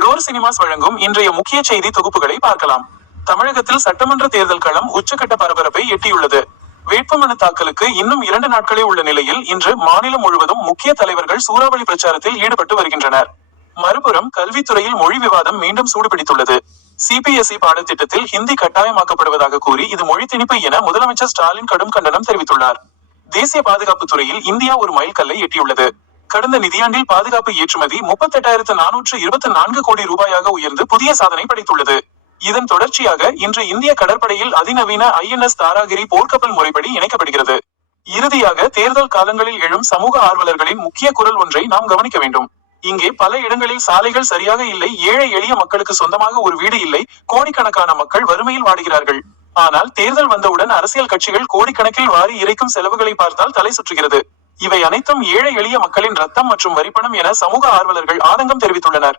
Roar cinemas வழங்கும் இன்றைய முக்கிய செய்தி தொகுப்புகளை பார்க்கலாம். தமிழகத்தில் சட்டமன்ற தேர்தல் களம் உச்சக்கட்ட பரபரப்பை எட்டியுள்ளது. வேட்புமனு தாக்கலுக்கு இன்னும் 2 நாட்களே உள்ள நிலையில் இன்று மாநிலம் முழுவதும் முக்கிய தலைவர்கள் சூறாவளி பிரச்சாரத்தில் ஈடுபட்டு வருகின்றனர். மறுபுறம் கல்வித்துறையில் மொழி விவாதம் மீண்டும் சூடுபிடித்துள்ளது. சிபிஎஸ்இ பாடத்திட்டத்தில் ஹிந்தி கட்டாயமாக்கப்படுவதாக கூறி இது மொழி திணிப்பு என முதலமைச்சர் ஸ்டாலின் கடும் கண்டனம் தெரிவித்துள்ளார். தேசிய பாதுகாப்பு துறையில் இந்தியா ஒரு மைல்கல்லை எட்டியுள்ளது. கடந்த நிதியாண்டில் பாதுகாப்பு ஏற்றுமதி 38,424 கோடி ரூபாயாக உயர்ந்து புதிய சாதனை படைத்துள்ளது. இதன் தொடர்ச்சியாக இன்று இந்திய கடற்படையில் அதிநவீன INS தாராகிரி போர்க்கப்பல் முறைப்படி இணைக்கப்படுகிறது. இறுதியாக தேர்தல் காலங்களில் எழும் சமூக ஆர்வலர்களின் முக்கிய குரல் ஒன்றை நாம் கவனிக்க வேண்டும். இங்கே பல இடங்களில் சாலைகள் சரியாக இல்லை, ஏழை எளிய மக்களுக்கு சொந்தமாக ஒரு வீடு இல்லை, கோடிக்கணக்கான மக்கள் வறுமையில் வாடுகிறார்கள். ஆனால் தேர்தல் வந்தவுடன் அரசியல் கட்சிகள் கோடிக்கணக்கில் வாரி இறைக்கும் செலவுகளை பார்த்தால் தலை சுற்றுகிறது. இவை அனைத்தும் ஏழை எளிய மக்களின் ரத்தம் மற்றும் வரிப்பணம் என சமூக ஆர்வலர்கள் ஆதங்கம் தெரிவித்துள்ளனர்.